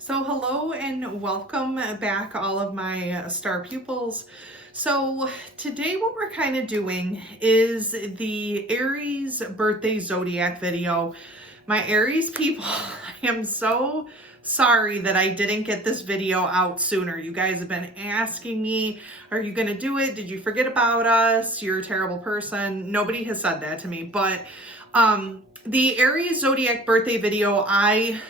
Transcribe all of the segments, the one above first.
So hello and welcome back all of my star pupils. So today what we're kind of doing is the Aries birthday zodiac video. My Aries people, I am so sorry that I didn't get this video out sooner. You guys have been asking me, are you going to do it? Did you forget about us? You're a terrible person. Nobody has said that to me, but the Aries Zodiac birthday video, I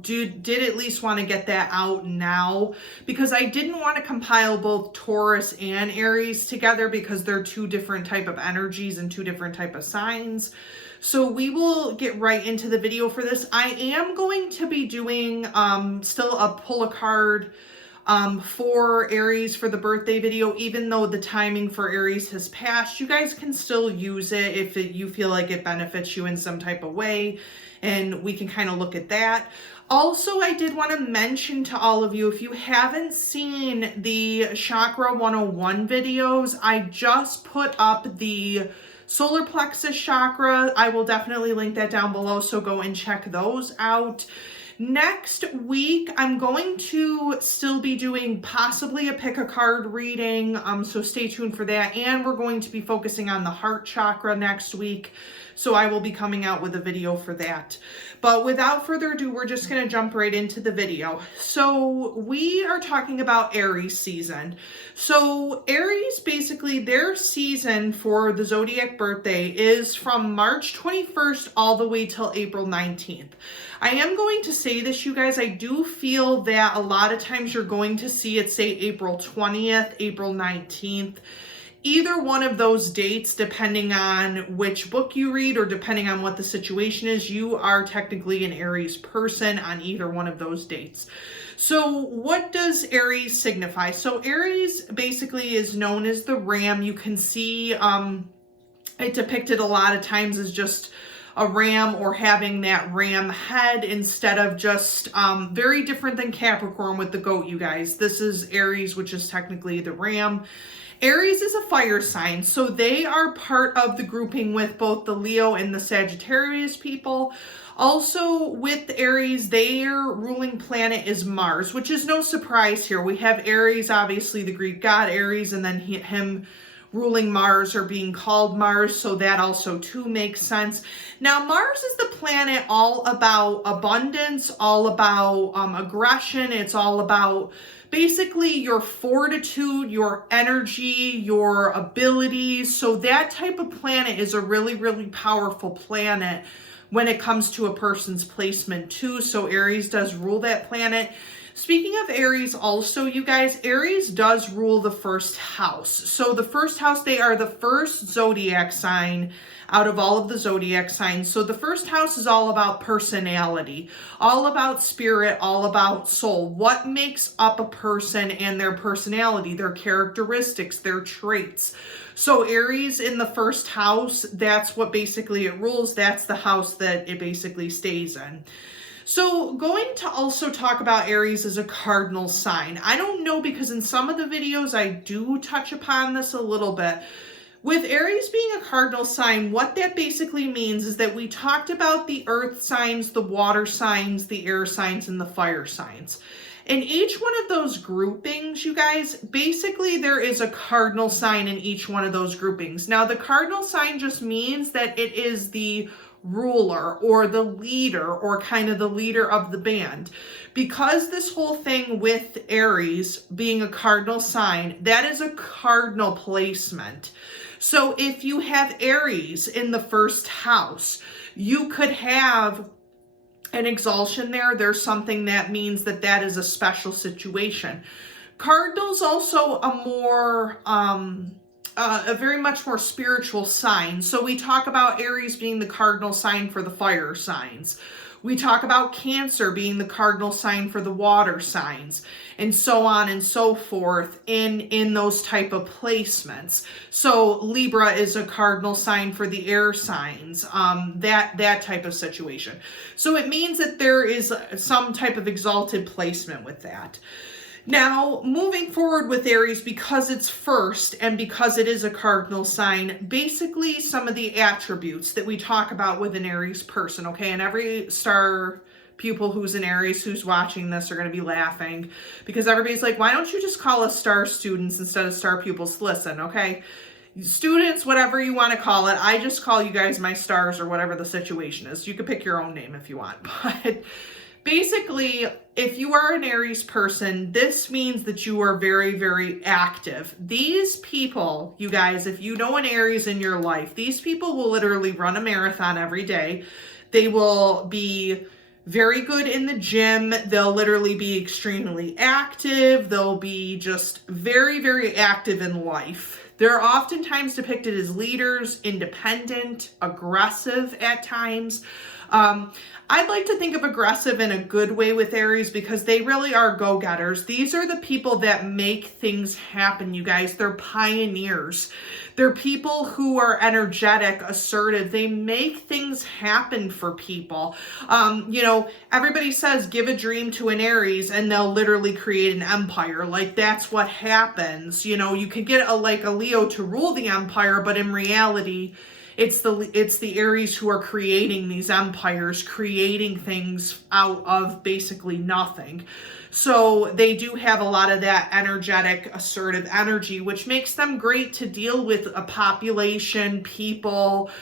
did at least want to get that out now because I didn't want to compile both Taurus and Aries together because they're two different type of energies and two different type of signs. So we will get right into the video for this. I am going to be doing still a pull a card for Aries for the birthday video, even though the timing for Aries has passed. You guys can still use it if you feel like it benefits you in some type of way, and we can kind of look at that. Also, I did want to mention to all of you, if you haven't seen the Chakra 101 videos, I just put up the solar plexus chakra. I will definitely link that down below, so go and check those out. Next week, I'm going to still be doing possibly a pick a card reading, so stay tuned for that. And we're going to be focusing on the heart chakra next week, so I will be coming out with a video for that. But without further ado, we're just going to jump right into the video. So we are talking about Aries season. So Aries, basically their season for the zodiac birthday is from March 21st all the way till April 19th. I am going to say this, you guys, I do feel that a lot of times you're going to see it say April 20th, April 19th. Either one of those dates, depending on which book you read or depending on what the situation is, you are technically an Aries person on either one of those dates. So what does Aries signify? So Aries basically is known as the ram. You can see it depicted a lot of times as just a ram or having that ram head instead of just very different than Capricorn with the goat, you guys. This is Aries, which is technically the ram. Aries is a fire sign, so they are part of the grouping with both the Leo and the Sagittarius people. Also with Aries, their ruling planet is Mars, which is no surprise here. We have Aries, obviously the Greek god Aries, and then him ruling Mars or being called Mars, so that also too makes sense. Now, Mars is the planet all about abundance, all about aggression. It's all about basically your fortitude, your energy, your abilities. So that type of planet is a really, really powerful planet when it comes to a person's placement too. So Aries does rule that planet. Speaking of Aries also, you guys, Aries does rule the first house. So the first house, they are the first zodiac sign out of all of the zodiac signs. So the first house is all about personality, all about spirit, all about soul. What makes up a person and their personality, their characteristics, their traits. So Aries in the first house, that's what basically it rules. That's the house that it basically stays in. So going to also talk about Aries as a cardinal sign. I don't know, because in some of the videos I do touch upon this a little bit. With Aries being a cardinal sign, what that basically means is that we talked about the earth signs, the water signs, the air signs, and the fire signs. In each one of those groupings, you guys, basically there is a cardinal sign in each one of those groupings. Now, the cardinal sign just means that it is the ruler or the leader or kind of the leader of the band. Because this whole thing with Aries being a cardinal sign, that is a cardinal placement. So if you have Aries in the first house, you could have an exaltation there. There's something that means that that is a special situation. Cardinal's also a very much more spiritual sign. So we talk about Aries being the cardinal sign for the fire signs. We talk about Cancer being the cardinal sign for the water signs, and so on and so forth in those type of placements. So Libra is a cardinal sign for the air signs, that type of situation. So it means that there is some type of exalted placement with that. Now, moving forward with Aries, because it's first and because it is a cardinal sign, basically some of the attributes that we talk about with an Aries person, okay? And every star pupil who's an Aries who's watching this are going to be laughing because everybody's like, why don't you just call us star students instead of star pupils? Listen, okay? Students, whatever you want to call it, I just call you guys my stars or whatever the situation is. You could pick your own name if you want, but basically, if you are an Aries person, this means that you are very, very active. These people, you guys, if you know an Aries in your life, these people will literally run a marathon every day. They will be very good in the gym. They'll literally be extremely active. They'll be just very, very active in life. They're oftentimes depicted as leaders, independent, aggressive at times. I'd like to think of aggressive in a good way with Aries because they really are go-getters. These are the people that make things happen, you guys. They're pioneers. They're people who are energetic, assertive. They make things happen for people. You know, everybody says give a dream to an Aries and they'll literally create an empire. Like, that's what happens. You know, you could get a Leo to rule the empire, but in reality, it's the Aries who are creating these empires, creating things out of basically nothing. So they do have a lot of that energetic, assertive energy, which makes them great to deal with a population, people,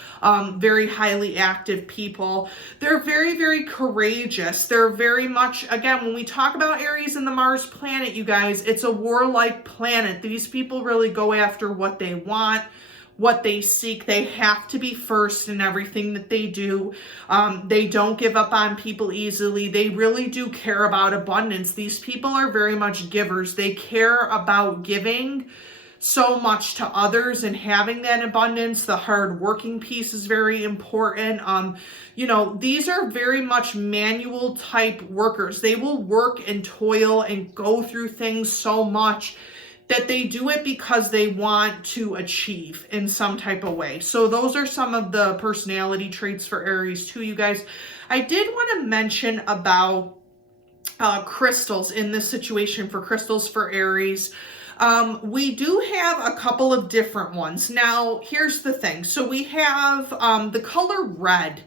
very highly active people. They're very, very courageous. They're very much, again, when we talk about Aries and the Mars planet, you guys, it's a warlike planet. These people really go after what they want, what they seek. They have to be first in everything that they do. They don't give up on people easily. They really do care about abundance. These people are very much givers. They care about giving so much to others and having that abundance. The hard working piece is very important. You know, these are very much manual type workers. They will work and toil and go through things so much that they do it because they want to achieve in some type of way. So those are some of the personality traits for Aries too, you guys. I did want to mention about crystals in this situation for crystals for Aries. We do have a couple of different ones. Now, here's the thing. So we have the color red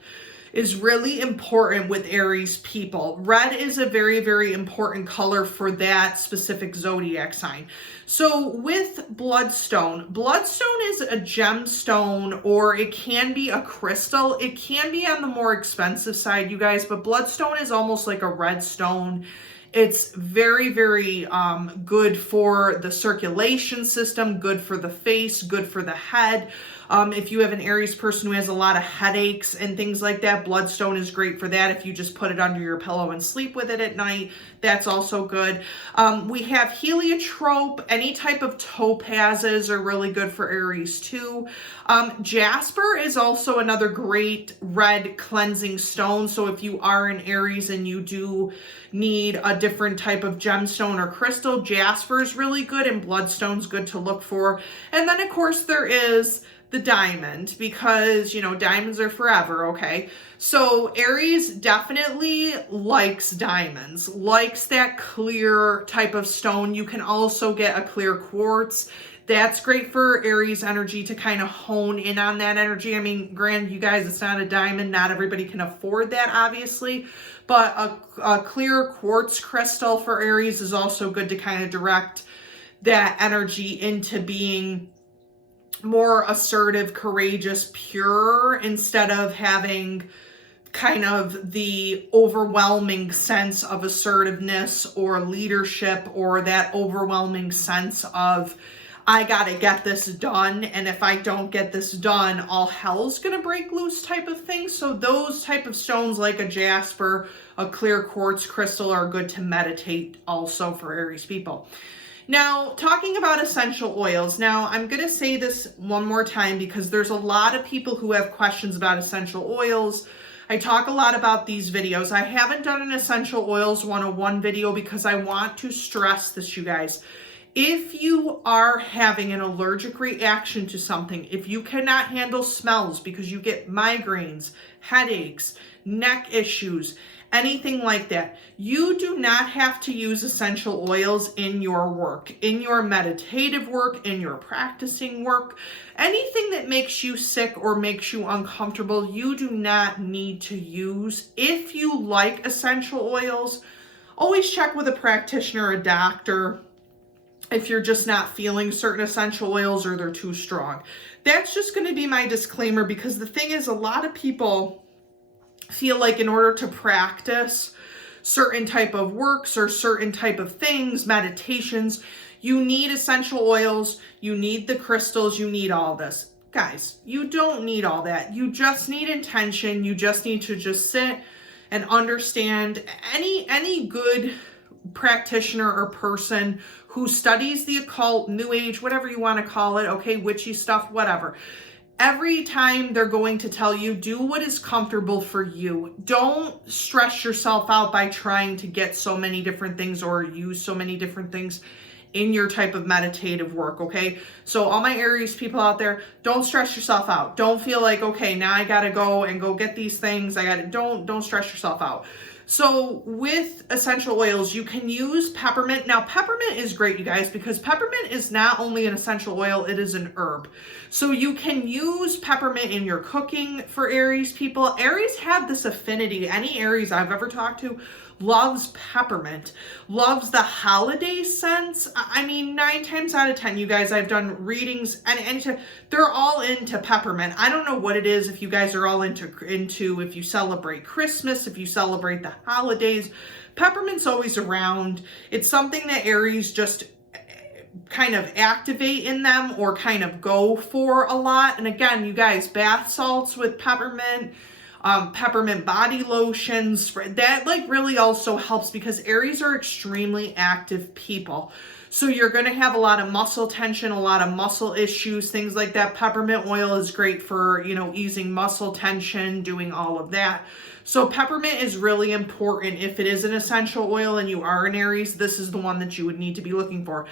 is really important with Aries people. Red is a very, very important color for that specific zodiac sign. So with bloodstone, bloodstone is a gemstone or it can be a crystal. It can be on the more expensive side, you guys, but bloodstone is almost like a red stone. It's very, very good for the circulation system, good for the face, good for the head. If you have an Aries person who has a lot of headaches and things like that, bloodstone is great for that. If you just put it under your pillow and sleep with it at night, that's also good. We have heliotrope. Any type of topazes are really good for Aries too. Jasper is also another great red cleansing stone. So if you are an Aries and you do need a different type of gemstone or crystal, Jasper is really good and bloodstone's good to look for. And then of course there is the diamond because, you know, diamonds are forever, okay? So Aries definitely likes diamonds, likes that clear type of stone. You can also get a clear quartz. That's great for Aries energy to kind of hone in on that energy. I mean, granted, you guys, it's not a diamond. Not everybody can afford that, obviously. But a clear quartz crystal for Aries is also good to kind of direct that energy into being more assertive, courageous, pure, instead of having kind of the overwhelming sense of assertiveness or leadership or that overwhelming sense of, I gotta get this done, and if I don't get this done, all hell's gonna break loose type of thing. So those type of stones like a jasper, a clear quartz crystal are good to meditate also for Aries people. Now, talking about essential oils. Now, I'm going to say this one more time because there's a lot of people who have questions about essential oils. I talk a lot about these videos. I haven't done an essential oils 101 video because I want to stress this, you guys. If you are having an allergic reaction to something, if you cannot handle smells because you get migraines, headaches, neck issues, anything like that. You do not have to use essential oils in your work, in your meditative work, in your practicing work. Anything that makes you sick or makes you uncomfortable, you do not need to use. If you like essential oils, always check with a practitioner, a doctor, if you're just not feeling certain essential oils or they're too strong. That's just going to be my disclaimer, because the thing is, a lot of people feel like in order to practice certain type of works or certain type of things, meditations, you need essential oils, you need the crystals, you need all this. Guys, you don't need all that. You just need intention. You just need to just sit and understand. Any good practitioner or person who studies the occult, new age, whatever you want to call it, okay, witchy stuff, whatever. Every time they're going to tell you, do what is comfortable for you. Don't stress yourself out by trying to get so many different things or use so many different things in your type of meditative work, okay? So all my Aries people out there, don't stress yourself out. Don't feel like, okay, now I gotta go get these things. Don't stress yourself out. So with essential oils, you can use peppermint. Now, peppermint is great, you guys, because peppermint is not only an essential oil, it is an herb. So you can use peppermint in your cooking for Aries people. Aries have this affinity. Any Aries I've ever talked to loves peppermint, loves the holiday scents. I mean, 9 times out of 10, you guys, I've done readings and they're all into peppermint. I don't know what it is, if you guys are all into if you celebrate Christmas, if you celebrate the holidays, peppermint's always around. It's something that Aries just kind of activate in them or kind of go for a lot. And again, you guys, bath salts with peppermint, peppermint body lotions, that like really also helps, because Aries are extremely active people. So you're going to have a lot of muscle tension, a lot of muscle issues, things like that. Peppermint oil is great for, easing muscle tension, doing all of that. So peppermint is really important. If it is an essential oil and you are an Aries, this is the one that you would need to be looking for.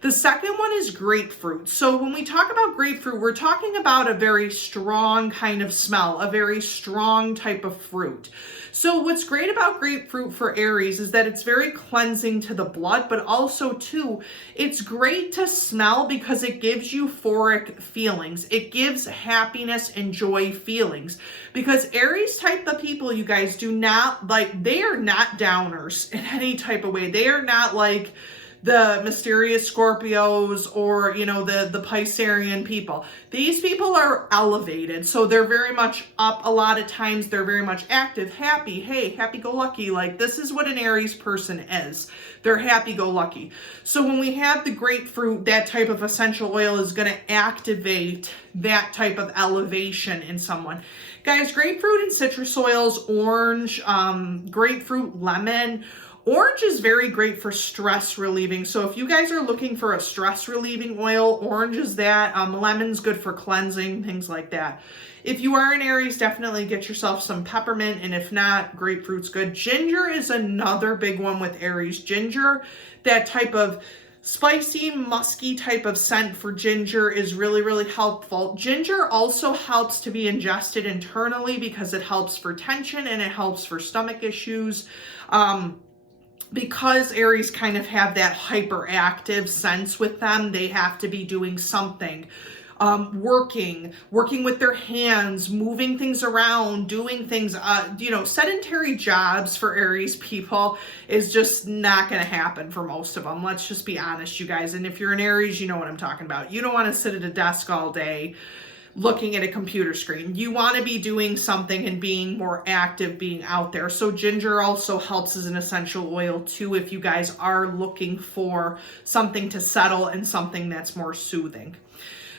The second one is grapefruit. So when we talk about grapefruit, we're talking about a very strong kind of smell, a very strong type of fruit. So what's great about grapefruit for Aries is that it's very cleansing to the blood, but also too, it's great to smell because it gives euphoric feelings. It gives happiness and joy feelings, because Aries type of people, you guys, they are not downers in any type of way. They are not like the mysterious Scorpios or, the Piscean people. These people are elevated. So they're very much up a lot of times. They're very much active, happy. Hey, happy-go-lucky. Like, this is what an Aries person is. They're happy-go-lucky. So when we have the grapefruit, that type of essential oil is going to activate that type of elevation in someone. Guys, grapefruit and citrus oils, orange, grapefruit, lemon. Orange is very great for stress relieving. So if you guys are looking for a stress relieving oil, orange is that. Lemon's good for cleansing, things like that. If you are an Aries, definitely get yourself some peppermint. And if not, grapefruit's good. Ginger is another big one with Aries. Ginger, that type of spicy, musky type of scent for ginger is really, really helpful. Ginger also helps to be ingested internally because it helps for tension and it helps for stomach issues. Because Aries kind of have that hyperactive sense with them, they have to be doing something, working with their hands, moving things around, doing things, sedentary jobs for Aries people is just not going to happen for most of them. Let's just be honest, you guys. And if you're an Aries, you know what I'm talking about. You don't want to sit at a desk all day looking at a computer screen. You want to be doing something and being more active, being out there. So ginger also helps as an essential oil too, if you guys are looking for something to settle and something that's more soothing.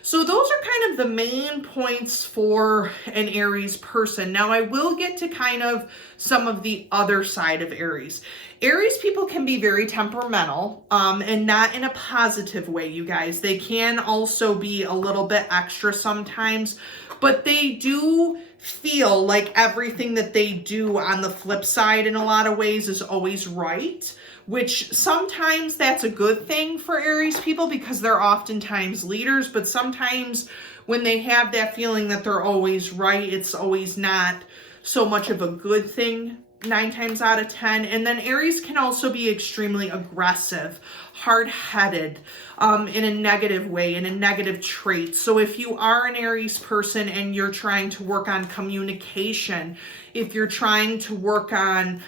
So those are kind of the main points for an Aries person. Now I will get to kind of some of the other side of Aries. Aries people can be very temperamental, and not in a positive way, you guys. They can also be a little bit extra sometimes, but they do feel like everything that they do on the flip side in a lot of ways is always right, which sometimes that's a good thing for Aries people because they're oftentimes leaders, but sometimes when they have that feeling that they're always right, it's always not so much of a good thing 9 times out of 10. And then Aries can also be extremely aggressive, hard-headed, in a negative way, in a negative trait. So if you are an Aries person and you're trying to work on communication, if you're trying to work on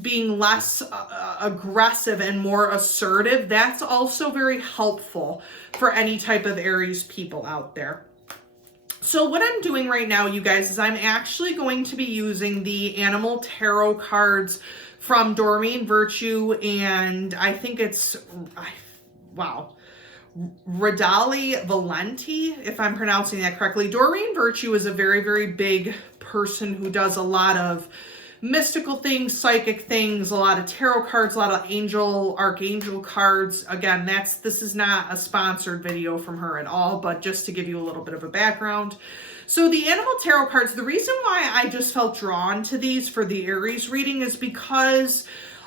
being less aggressive and more assertive, that's also very helpful for any type of Aries people out there. So what I'm doing right now, you guys, is I'm actually going to be using the Animal Tarot cards from Doreen Virtue, and I think it's, wow, Radali Valenti, if I'm pronouncing that correctly. Doreen Virtue is a very, very big person who does a lot of mystical things, psychic things, a lot of tarot cards, a lot of angel, archangel cards. Again, this is not a sponsored video from her at all, but just to give you a little bit of a background. So the Animal Tarot cards, the reason why I just felt drawn to these for the Aries reading is because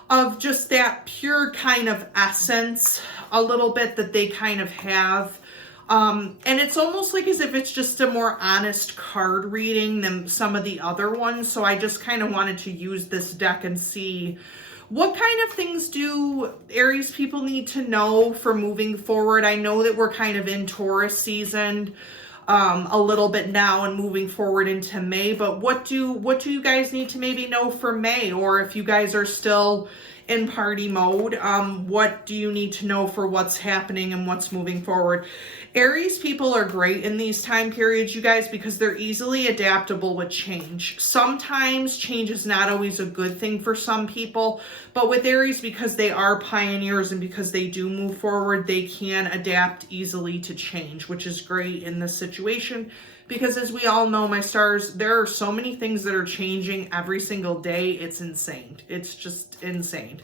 of just that pure kind of essence, a little bit that they kind of have. And it's almost like as if it's just a more honest card reading than some of the other ones. So I just kind of wanted to use this deck and see what kind of things do Aries people need to know for moving forward. I know that we're kind of in Taurus season a little bit now and moving forward into May, but what do you guys need to maybe know for May? Or if you guys are still in party mode, what do you need to know for what's happening and what's moving forward? Aries people are great in these time periods, you guys, because they're easily adaptable with change. Sometimes change is not always a good thing for some people, but with Aries, because they are pioneers and because they do move forward, they can adapt easily to change, which is great in this situation. Because as we all know, my stars, there are so many things that are changing every single day. It's insane. It's just insane.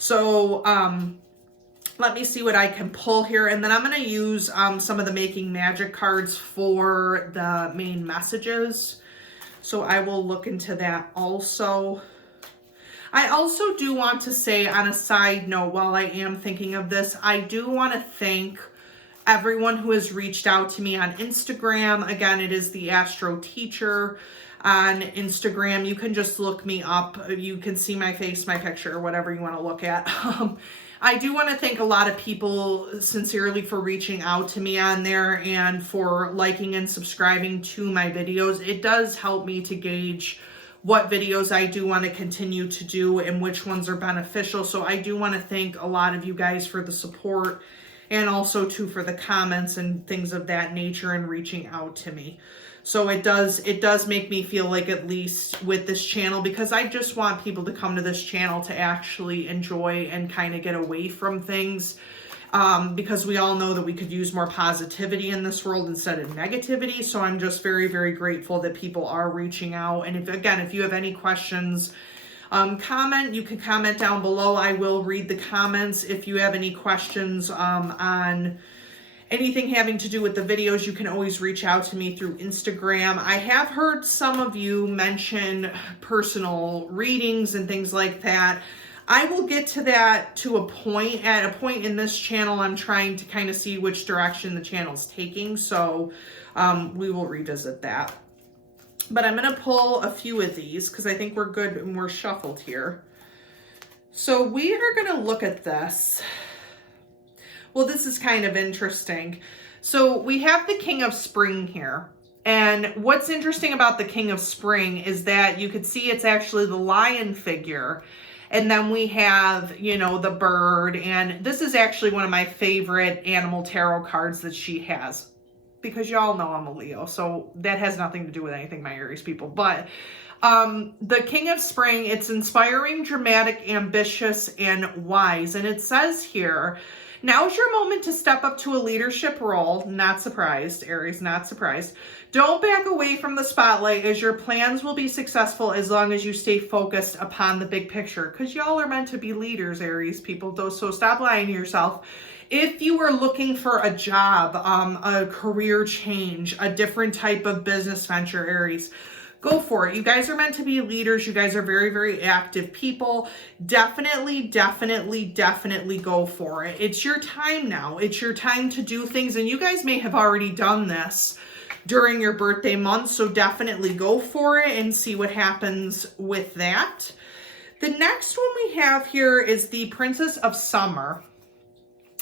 So, let me see what I can pull here. And then I'm going to use some of the Making Magic cards for the main messages. So I will look into that also. I also do want to say, on a side note, while I am thinking of this, I do want to thank everyone who has reached out to me on Instagram. Again, it is the Astro Teacher on Instagram. You can just look me up. You can see my face, my picture, whatever you want to look at. I do want to thank a lot of people sincerely for reaching out to me on there and for liking and subscribing to my videos. It does help me to gauge what videos I do want to continue to do and which ones are beneficial. So I do want to thank a lot of you guys for the support, and also too for the comments and things of that nature and reaching out to me. So it does make me feel like, at least with this channel, because I just want people to come to this channel to actually enjoy and kind of get away from things, because we all know that we could use more positivity in this world instead of negativity. So I'm just very, very grateful that people are reaching out. And if you have any questions, comment. You can comment down below. I will read the comments. If you have any questions on anything having to do with the videos, you can always reach out to me through Instagram. I have heard some of you mention personal readings and things like that. I will get to that at a point in this channel. I'm trying to kind of see which direction the channel's taking, so we will revisit that. But I'm going to pull a few of these because I think we're good and we're shuffled here. So we are going to look at this. Well, this is kind of interesting. So we have the King of Spring here. And what's interesting about the King of Spring is that you could see it's actually the lion figure. And then we have, you know, the bird. And this is actually one of my favorite Animal Tarot cards that she has, because y'all know I'm a Leo, so that has nothing to do with anything, my Aries people. But the King of Spring, it's inspiring, dramatic, ambitious, and wise. And it says here, now's your moment to step up to a leadership role. Not surprised, Aries, not surprised. Don't back away from the spotlight, as your plans will be successful as long as you stay focused upon the big picture. Because y'all are meant to be leaders, Aries people, though, so stop lying to yourself. If you are looking for a job, a career change, a different type of business venture, Aries, go for it. You guys are meant to be leaders. You guys are very, very active people. Definitely, definitely, definitely go for it. It's your time now. It's your time to do things. And you guys may have already done this during your birthday month. So definitely go for it and see what happens with that. The next one we have here is the Princess of Summer.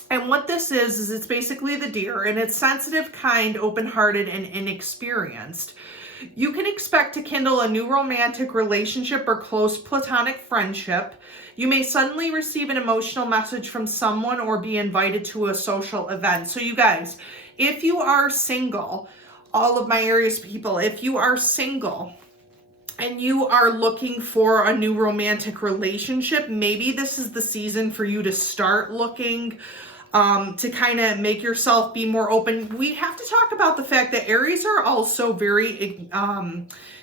And what this is it's basically the deer, and it's sensitive, kind, open-hearted, and inexperienced. You can expect to kindle a new romantic relationship or close platonic friendship. You may suddenly receive an emotional message from someone or be invited to a social event. So you guys, if you are single, all of my Aries people, if you are single and you are looking for a new romantic relationship, maybe this is the season for you to start looking to kind of make yourself be more open. We have to talk about the fact that Aries are also very,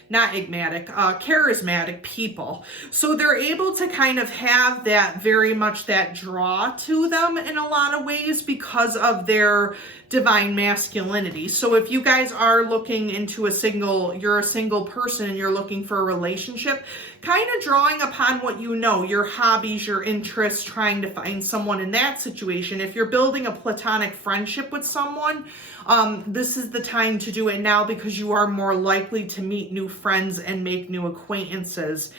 charismatic people. So they're able to kind of have that very much that draw to them in a lot of ways because of their divine masculinity. So if you guys are looking into you're a single person and you're looking for a relationship, kind of drawing upon what you know, your hobbies, your interests, trying to find someone in that situation. If you're building a platonic friendship with someone, this is the time to do it now because you are more likely to meet new friends and make new acquaintances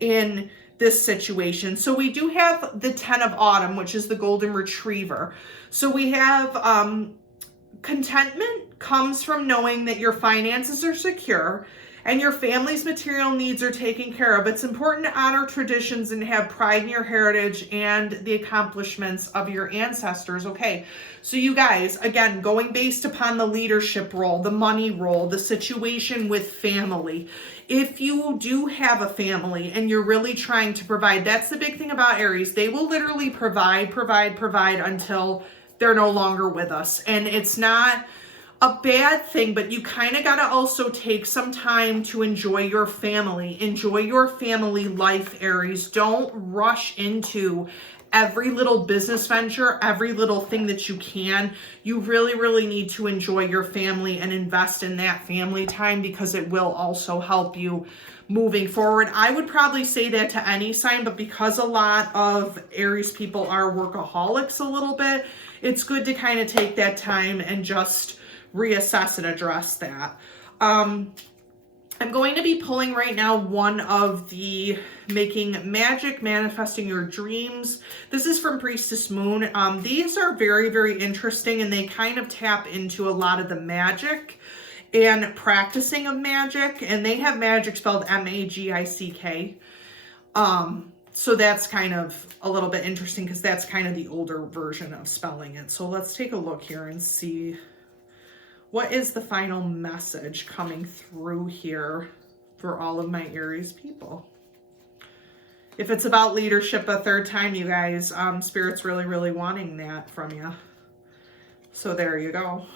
in this situation. So we do have the 10 of Autumn, which is the Golden Retriever. So we have contentment comes from knowing that your finances are secure and your family's material needs are taken care of. It's important to honor traditions and have pride in your heritage and the accomplishments of your ancestors. Okay, so you guys, again, going based upon the leadership role, the money role, the situation with family. If you do have a family and you're really trying to provide, that's the big thing about Aries. They will literally provide until they're no longer with us. And it's not a bad thing, but you kind of got to also take some time to enjoy your family. Enjoy your family life, Aries. Don't rush into every little business venture, every little thing that you can. You really, really need to enjoy your family and invest in that family time because it will also help you moving forward. I would probably say that to any sign, but because a lot of Aries people are workaholics a little bit, it's good to kind of take that time and just reassess and address that. I'm going to be pulling right now one of the Making Magic, Manifesting Your Dreams. This is from Priestess Moon. These are very, very interesting, and they kind of tap into a lot of the magic and practicing of magic, and they have magic spelled M-A-G-I-C-K. So that's kind of a little bit interesting because that's kind of the older version of spelling it. So let's take a look here and see what is the final message coming through here for all of my Aries people. If it's about leadership a third time, you guys, Spirit's really, really wanting that from you. So there you go.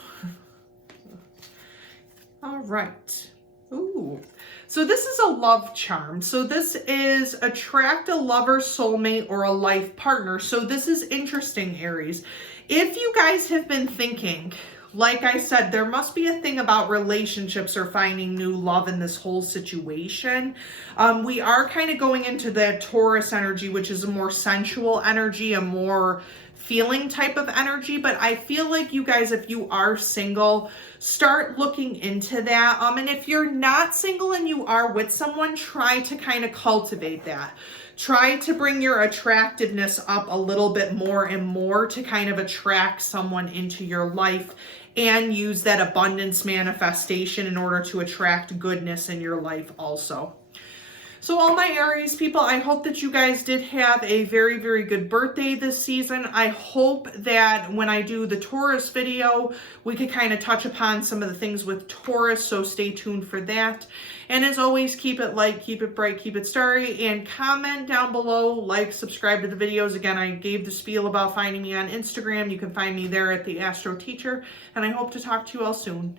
All right. Ooh. So this is a love charm. So this is attract a lover, soulmate, or a life partner. So this is interesting, Aries. If you guys have been thinking, like I said, there must be a thing about relationships or finding new love in this whole situation. We are kind of going into the Taurus energy, which is a more sensual energy, a more feeling type of energy. But I feel like you guys, if you are single, start looking into that. And if you're not single and you are with someone, try to kind of cultivate that. Try to bring your attractiveness up a little bit more and more to kind of attract someone into your life and use that abundance manifestation in order to attract goodness in your life also. So all my Aries people, I hope that you guys did have a very, very good birthday this season. I hope that when I do the Taurus video, we could kind of touch upon some of the things with Taurus, so stay tuned for that. And as always, keep it light, keep it bright, keep it starry, and comment down below, like, subscribe to the videos. Again, I gave the spiel about finding me on Instagram. You can find me there at The Astro Teacher, and I hope to talk to you all soon.